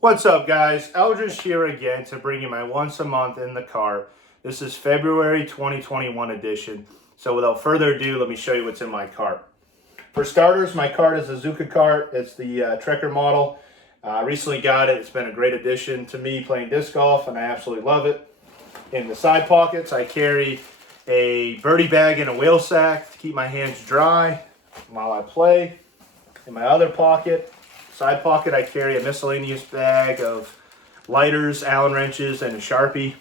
What's up, guys? Eldridge here again to bring you my once a month in the cart. This is February 2021 edition. So without further ado, let me show you what's in my cart. For starters, my cart is a Zuka cart. It's the Trekker model. I recently got it. It's been a great addition to me playing disc golf, and I absolutely love it. In the side pockets, I carry a birdie bag and a whale sack to keep my hands dry while I play. In my other pocket, side pocket, I carry a miscellaneous bag of lighters, Allen wrenches, and a Sharpie.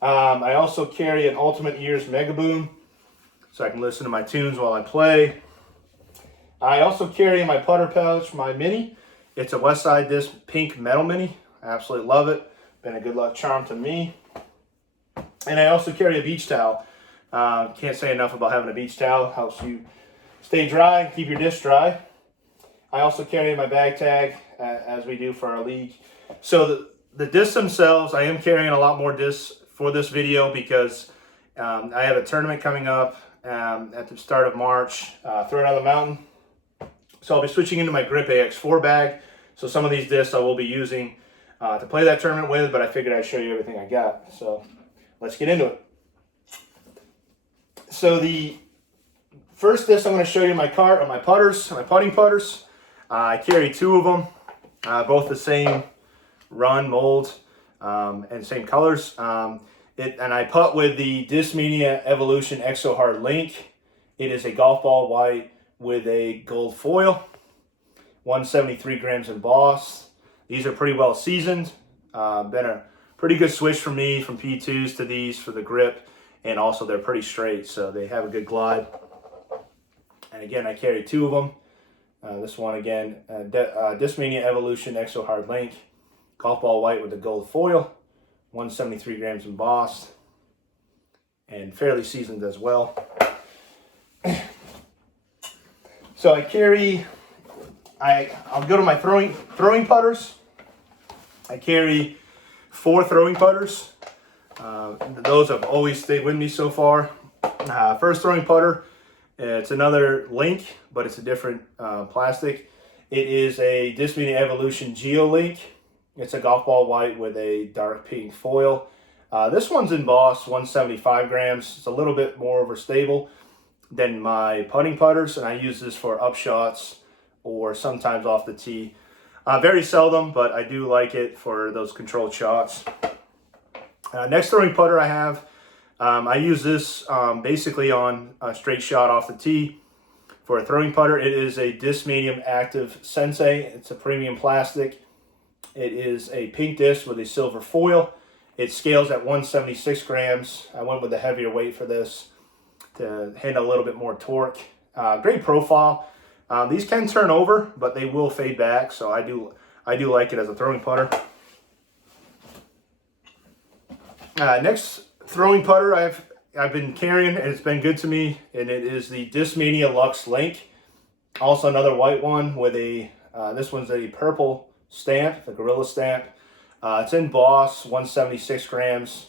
I also carry an Ultimate Ears Mega Boom so I can listen to my tunes while I play. I also carry in my putter pouch my Mini. It's a Westside Disc Pink Metal Mini. I absolutely love it. Been a good luck charm to me. And I also carry a beach towel. Can't say enough about having a beach towel. Helps you stay dry, keep your disc dry. I also carry my bag tag, as we do for our league. So the discs themselves, I am carrying a lot more discs for this video because I have a tournament coming up at the start of March, Throw It on the Mountain. So I'll be switching into my Grip AX4 bag. So some of these discs I will be using to play that tournament with, but I figured I'd show you everything I got. So let's get into it. So the first disc I'm going to show you in my cart are my putters, my putting putters. I carry two of them, both the same run, mold, and same colors. And I putt with the Discmania Evolution Exo Hard Link. It is a golf ball white with a gold foil, 173 grams embossed. These are pretty well seasoned. Been a pretty good switch for me from P2s to these for the grip, and also they're pretty straight, so they have a good glide. And again, I carry two of them. This one again, Discmania Evolution Exo Hard Link, golf ball white with the gold foil, 173 grams embossed, and fairly seasoned as well. So I carry, I'll go to my throwing putters. I carry 4 throwing putters. Those have always stayed with me so far. First throwing putter. It's another Link, but it's a different plastic. It is a Discmania Evolution Geo Link. It's a golf ball white with a dark pink foil. This one's embossed, 175 grams. It's a little bit more overstable than my putting putters, and I use this for up shots or sometimes off the tee. Very seldom, but I do like it for those controlled shots. Next throwing putter I have, I use this basically on a straight shot off the tee. For a throwing putter, it is a Discmania Active Sensei. It's a premium plastic. It is a pink disc with a silver foil. It scales at 176 grams. I went with a heavier weight for this to handle a little bit more torque. Great profile. These can turn over, but they will fade back, so I do like it as a throwing putter. Next throwing putter I've been carrying, and it's been good to me, and it is the Discmania Luxe Link. Also another white one with a this one's a purple stamp, the Gorilla stamp. It's embossed, 176 grams,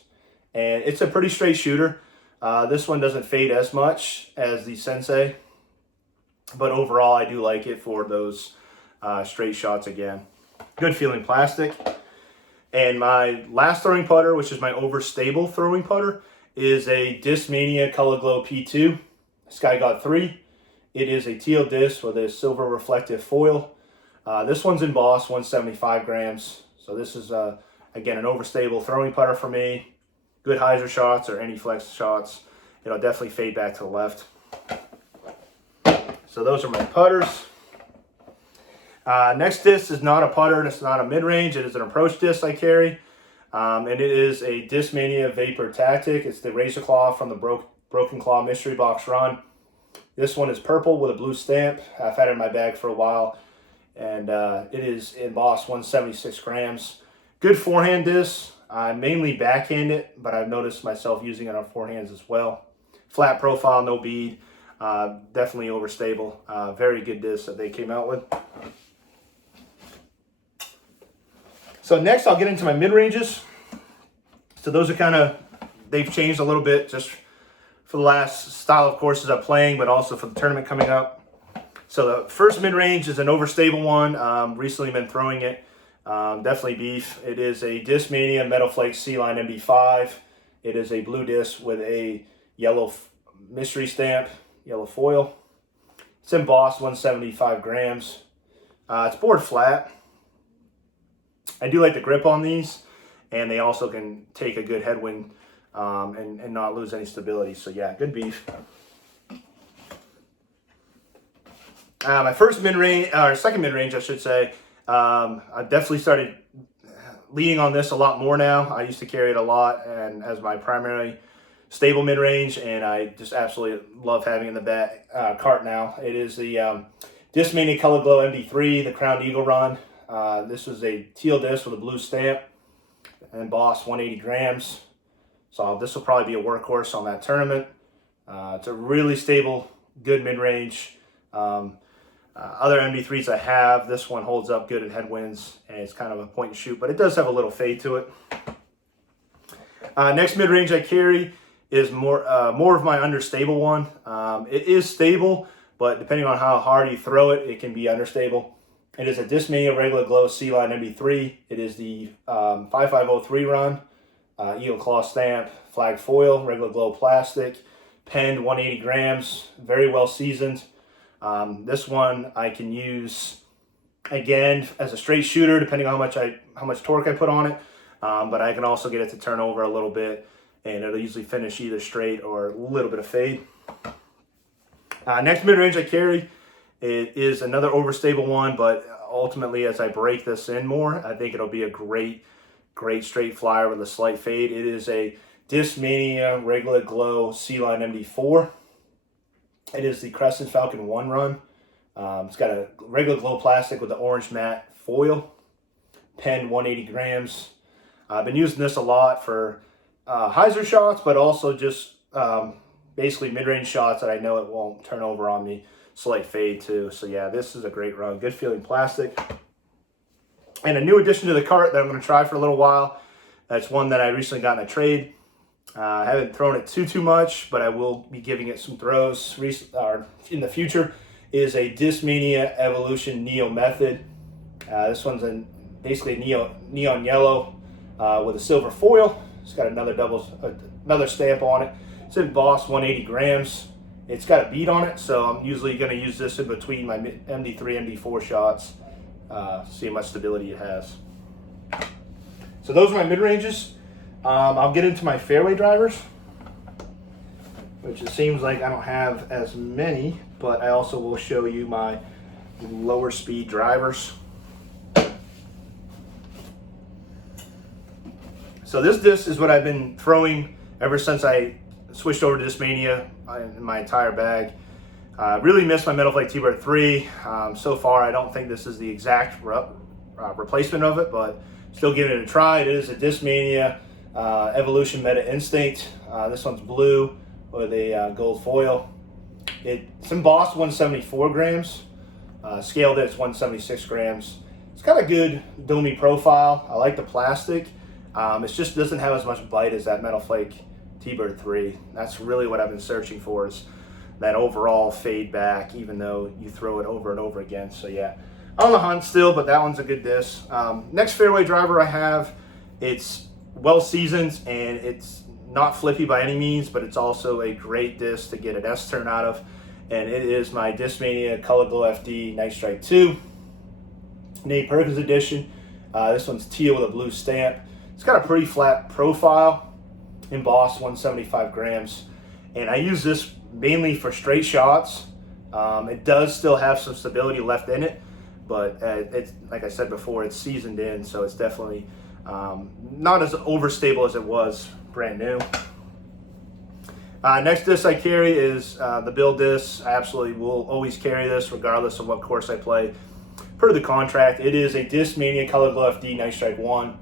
and it's a pretty straight shooter. This one doesn't fade as much as the Sensei, but overall I do like it for those straight shots again. Good feeling plastic. And my last throwing putter, which is my overstable throwing putter, is a Discmania Color Glow P2 Sky God 3. It is a teal disc with a silver reflective foil. This one's embossed, 175 grams. So this is, again, an overstable throwing putter for me. Good hyzer shots or any flex shots. It'll definitely fade back to the left. So those are my putters. Next disc is not a putter and it's not a mid-range. It is an approach disc I carry. And it is a Discmania Vapor Tactic. It's the Razor Claw from the Broken Claw Mystery Box Run. This one is purple with a blue stamp. I've had it in my bag for a while. And it is embossed, 176 grams. Good forehand disc. I mainly backhand it, but I've noticed myself using it on forehands as well. Flat profile, no bead. Definitely overstable. Very good disc that they came out with. So next I'll get into my mid-ranges. So those are kind of, they've changed a little bit just for the last style of courses I'm playing, but also for the tournament coming up. So the first mid-range is an overstable one. Recently been throwing it Definitely beef. It is a Discmania Metal Flake C-Line MD5. It is a blue disc with a yellow mystery stamp, yellow foil. It's embossed 175 grams. It's bored flat. I do like the grip on these, and they also can take a good headwind and not lose any stability. So yeah, good beef. My first mid-range, or second mid-range, I should say, I've definitely started leaning on this a lot more now. I used to carry it a lot and as my primary stable mid-range, and I just absolutely love having it in the back cart now. It is the Discmania Color Glow MD3, the Crown Eagle run. This is a teal disc with a blue stamp, embossed 180 grams. So this will probably be a workhorse on that tournament. It's a really stable, good mid-range. Other MD3s I have, this one holds up good in headwinds, and it's kind of a point and shoot, but it does have a little fade to it. Next mid-range I carry is more of my understable one. It is stable, but depending on how hard you throw it, it can be understable. It is a Discmania Regular Glow C-Line MD3. It is the 5503 run, Eagle Claw stamp, flag foil, Regular Glow plastic, penned 180 grams, very well seasoned. This one I can use again as a straight shooter, depending on how much torque I put on it. But I can also get it to turn over a little bit, and it'll usually finish either straight or a little bit of fade. Next mid-range I carry, it is another overstable one, but ultimately as I break this in more, I think it'll be a great straight flyer with a slight fade. It is a Discmania Regular Glow C-Line MD4. It is the Crescent Falcon 1 run. It's got a Regular Glow plastic with the orange matte foil, penned 180 grams. I've been using this a lot for hyzer shots, but also just basically mid-range shots that I know it won't turn over on me. Slight fade too. So yeah, this is a great run. Good feeling plastic. And a new addition to the cart that I'm going to try for a little while. That's one that I recently got in a trade. I haven't thrown it too much, but I will be giving it some throws in the future. Is a Discmania Evolution Neo Method. This one's basically neon yellow with a silver foil. It's got another stamp on it. It's embossed 180 grams. It's got a bead on it, so I'm usually going to use this in between my MD3, MD4 shots. See how much stability it has. So those are my mid-ranges. I'll get into my fairway drivers, which it seems like I don't have as many, but I also will show you my lower speed drivers. So this disc is what I've been throwing ever since I switched over to Discmania in my entire bag. Really miss my Metal Flake T-Bird 3. So far, I don't think this is the exact replacement of it, but still giving it a try. It is a Discmania Evolution Meta Instinct. This one's blue with a gold foil. It's embossed 174 grams. Scaled it's 176 grams. It's got a good domey profile. I like the plastic. It just doesn't have as much bite as that Metal Flake T-Bird 3. That's really what I've been searching for, is that overall fade back, even though you throw it over and over again. So yeah, on the hunt still, but that one's a good disc. Next fairway driver I have, it's well seasoned and it's not flippy by any means, but it's also a great disc to get an S turn out of. And it is my Discmania Color Glow FD Night Strike 2, Nate Perkins edition. This one's teal with a blue stamp. It's got a pretty flat profile, embossed 175 grams. And I use this mainly for straight shots. It does still have some stability left in it, but it's, like I said before, it's seasoned in, so it's definitely not as overstable as it was brand new. Next disc I carry is the Bill disc. I absolutely will always carry this regardless of what course I play. Per the contract, it is a Discmania Color Glow FD Night Strike 1,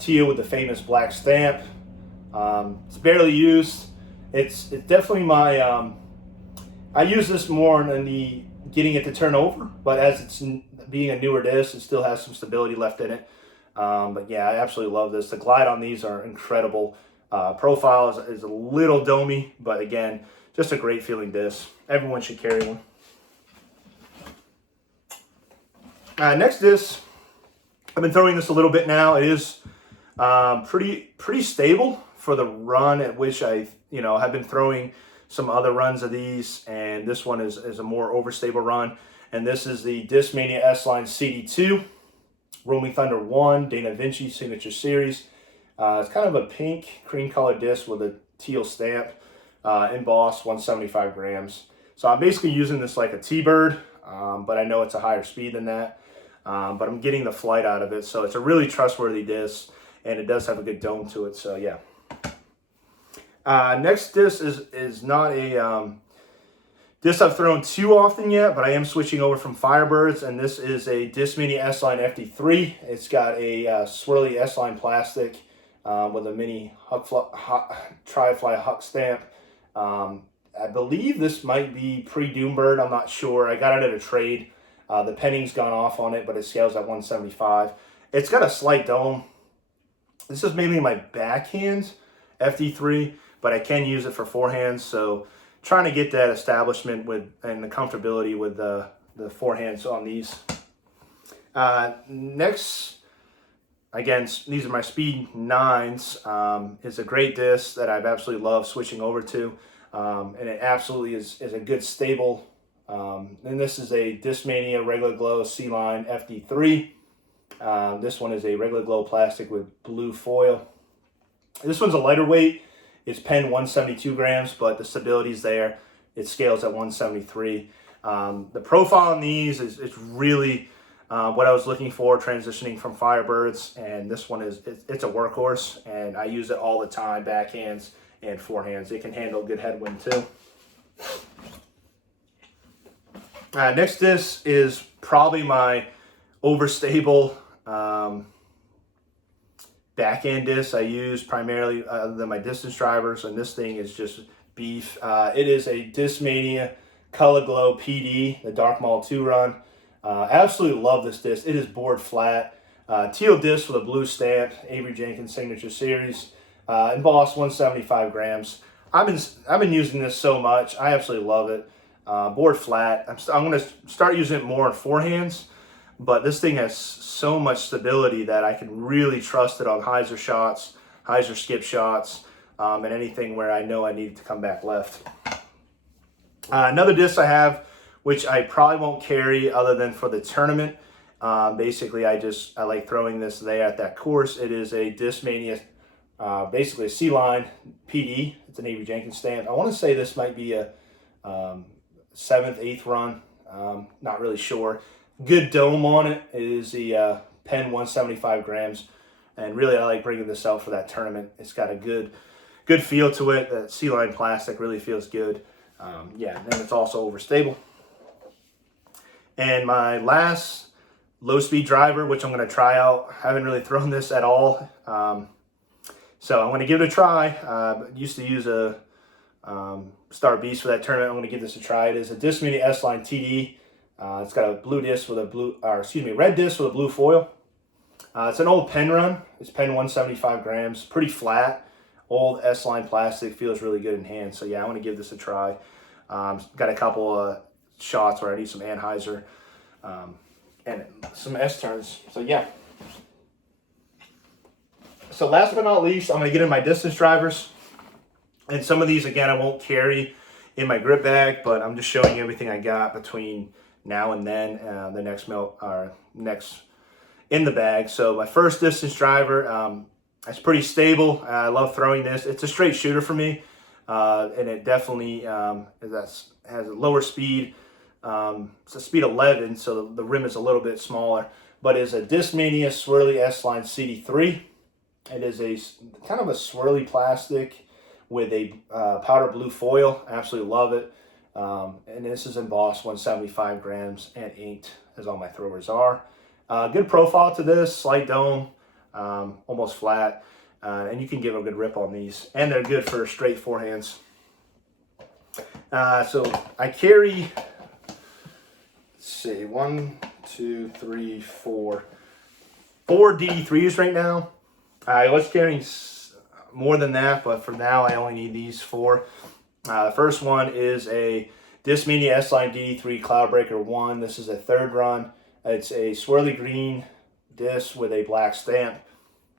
teal with the famous black stamp. It's barely used. It's definitely my, I use this more in the getting it to turn over, but as it's being a newer disc, it still has some stability left in it. But yeah, I absolutely love this. The glide on these are incredible. Profile is a little domey, but again, just a great feeling disc. Everyone should carry one. Next disc I've been throwing this a little bit now. It is pretty stable for the run at which I have been throwing some other runs of these, and this one is a more overstable run. And this is the Discmania S-Line CD2 Rolling Thunder 1 Dana Vinci Signature Series. It's kind of a pink cream colored disc with a teal stamp, embossed, 175 grams. So I'm basically using this like a T-Bird, but I know it's a higher speed than that. But I'm getting the flight out of it, so it's a really trustworthy disc, and it does have a good dome to it. So yeah. Next disc is not a disc I've thrown too often yet, but I am switching over from Firebirds, and this is a Discmania S-Line FD3. It's got a swirly S-Line plastic with a mini tri-fly huck stamp. I believe this might be pre-Doombird. I'm not sure. I got it at a trade. The penning's gone off on it, but it scales at 175. It's got a slight dome. This is mainly my backhand FD3, but I can use it for forehands. So trying to get that establishment and the comfortability with the forehands on these. Next, again, these are my Speed 9s. It's a great disc that I've absolutely loved switching over to. And it absolutely is a good stable. And this is a Discmania Regular Glow C-Line FD3. This one is a Regular Glow plastic with blue foil. This one's a lighter weight. It's penned 172 grams, but the stability's there. It scales at 173. The profile on these is really what I was looking for transitioning from Firebirds, and this one it's a workhorse, and I use it all the time, backhands and forehands. It can handle good headwind too. Next disc is probably my overstable backhand disc I use primarily other than my distance drivers, and this thing is just beef. It is a Discmania Color Glow PD, the Dark Maul 2 run. Absolutely love this disc. It is bored flat. Teal disc with a blue stamp, Avery Jenkins Signature Series. Embossed, 175 grams. I've been using this so much. I absolutely love it. Bored flat. I'm going to start using it more in forehands, but this thing has so much stability that I can really trust it on hyzer shots, hyzer skip shots, and anything where I know I need to come back left. Another disc I have, which I probably won't carry other than for the tournament. Basically, I like throwing this there at that course. It is a Discmania, basically a C-Line PD. It's an Avery Jenkins stamp. I want to say this might be a 7th, 8th run. Not really sure. Good dome on it. It is the pen 175 grams. And really, I like bringing this out for that tournament. It's got a good feel to it. That C-Line plastic really feels good. Yeah, and it's also overstable. And my last low-speed driver, which I'm going to try out. I haven't really thrown this at all. So I'm going to give it a try. Used to use a Star Beast for that tournament. I'm going to give this a try. It is a Discmania S-Line TD. It's got a red disc with a blue foil. It's an old pen run. It's pen 175 grams, pretty flat. Old S-Line plastic, feels really good in hand. So yeah, I want to give this a try. Got a couple of shots where I need some anhyzer and some S-turns. So yeah. So last but not least, I'm going to get in my distance drivers. And some of these, again, I won't carry in my grip bag, but I'm just showing you everything I got between now and then, the next in the bag. So my first distance driver, it's pretty stable. I love throwing this. It's a straight shooter for me, and it definitely has a lower speed. It's a speed 11, so the rim is a little bit smaller, but it's a Discmania Swirly S-Line CD3. It is a kind of a swirly plastic with a powder blue foil. I absolutely love it. And this is embossed 175 grams and inked, as all my throwers are. Good profile to this, slight dome, almost flat. And you can give a good rip on these. And they're good for straight forehands. So I carry, let's see, 1, 2, 3, 4 DD3s right now. I was carrying more than that, but for now I only need these 4. The first one is a Discmania S-Line DD3 Cloudbreaker 1. This is a 3rd run. It's a swirly green disc with a black stamp.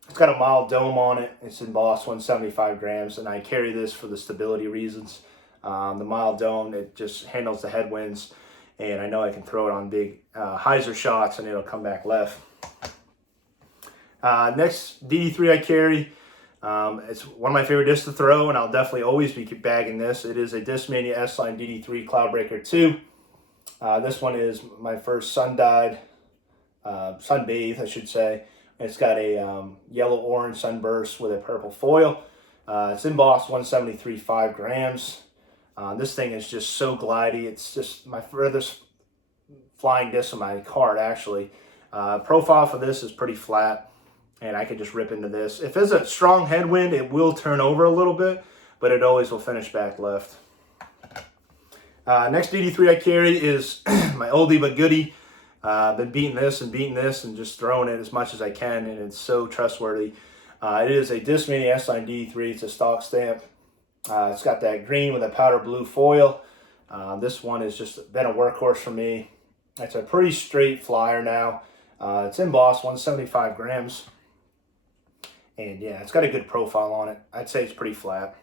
It's got a mild dome on it. It's embossed 175 grams, and I carry this for the stability reasons. The mild dome, it just handles the headwinds, and I know I can throw it on big hyzer shots and it'll come back left. Next DD3 I carry, it's one of my favorite discs to throw, and I'll definitely always be bagging this. It is a Discmania S-Line DD3 Cloudbreaker 2. This one is my first sunbathe, I should say. It's got a yellow-orange sunburst with a purple foil. It's embossed 173.5 grams. This thing is just so glidey. It's just my furthest flying disc on my cart, actually. Profile for this is pretty flat, and I can just rip into this. If there's a strong headwind, it will turn over a little bit, but it always will finish back left. Next DD3 I carry is my oldie but goodie. Been beating this and just throwing it as much as I can, and it's so trustworthy. It is a Discmania S-Line DD3. It's a stock stamp. It's got that green with a powder blue foil. This one has just been a workhorse for me. It's a pretty straight flyer now. It's embossed 175 grams. And yeah, it's got a good profile on it. I'd say it's pretty flat.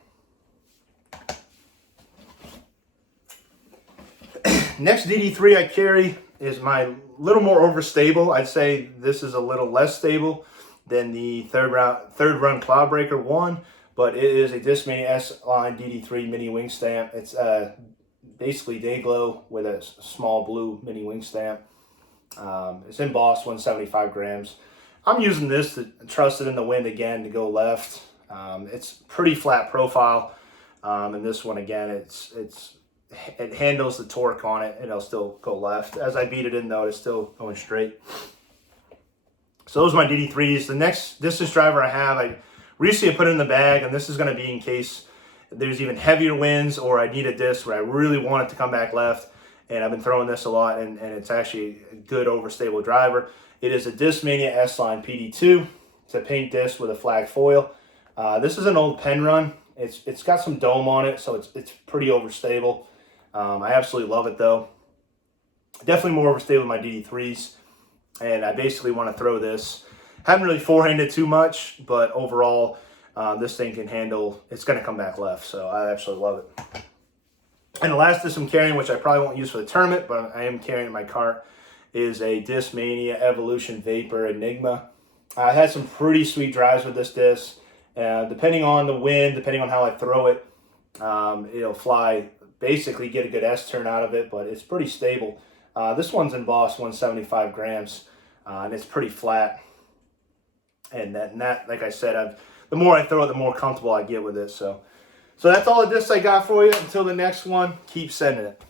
Next DD3 I carry is my little more overstable. I'd say this is a little less stable than the third run Cloudbreaker 1, but it is a Discmania S-Line DD3 mini wing stamp. It's basically Dayglow with a small blue mini wing stamp. It's embossed 175 grams. I'm using this to trust it in the wind again to go left. It's pretty flat profile, and this one again, it handles the torque on it, and it'll still go left. As I beat it in though, it's still going straight. So those are my DD3s. The next distance driver I have, I recently put it in the bag, and this is going to be in case there's even heavier winds or I need a disc where I really want it to come back left. And I've been throwing this a lot, and it's actually a good overstable driver. It is a Discmania S-Line PD2. It's a paint disc with a flag foil. This is an old pen run. It's got some dome on it, so it's pretty overstable. I absolutely love it though. Definitely more overstable than my DD3s, and I basically want to throw this. Haven't really forehanded too much, but overall, this thing can handle. It's going to come back left, so I absolutely love it. And the last disc I'm carrying, which I probably won't use for the tournament, but I am carrying in my cart, is a Discmania Evolution Vapor Enigma. I had some pretty sweet drives with this disc. Depending on the wind, depending on how I throw it, it'll fly. Basically get a good S-turn out of it, but it's pretty stable. This one's embossed 175 grams, and it's pretty flat. And that, like I said, the more I throw it, the more comfortable I get with it. So that's all the discs I got for you. Until the next one, keep sending it.